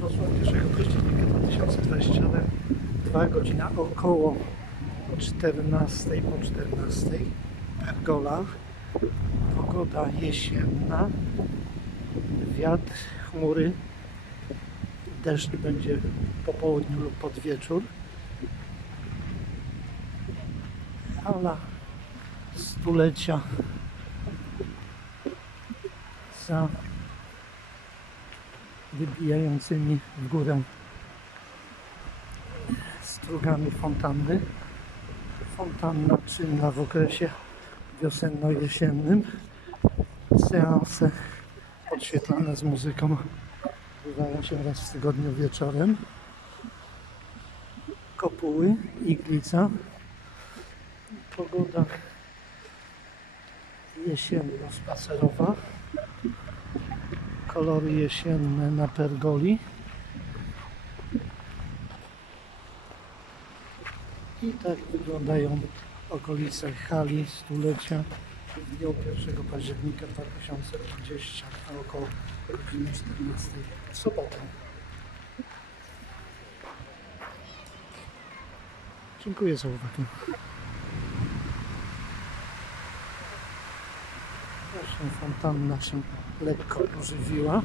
Wrocław 1 października 2022 godzina około 14 po 14 Pergola pogoda jesienna wiatr, chmury deszcz będzie po południu lub pod wieczór. Ala stulecia za wybijającymi w górę strugami fontanny. Fontanna czynna w okresie wiosenno-jesiennym. Seanse podświetlane z muzyką odbywają się raz w tygodniu wieczorem. Kopuły, iglica. Pogoda jesienno-spacerowa kolory jesienne na pergoli. I tak wyglądają okolice hali stulecia w dniu 1 października 2020 a około godziny 14 w sobotę. Dziękuję za uwagę. Fontanna się lekko ożywiła.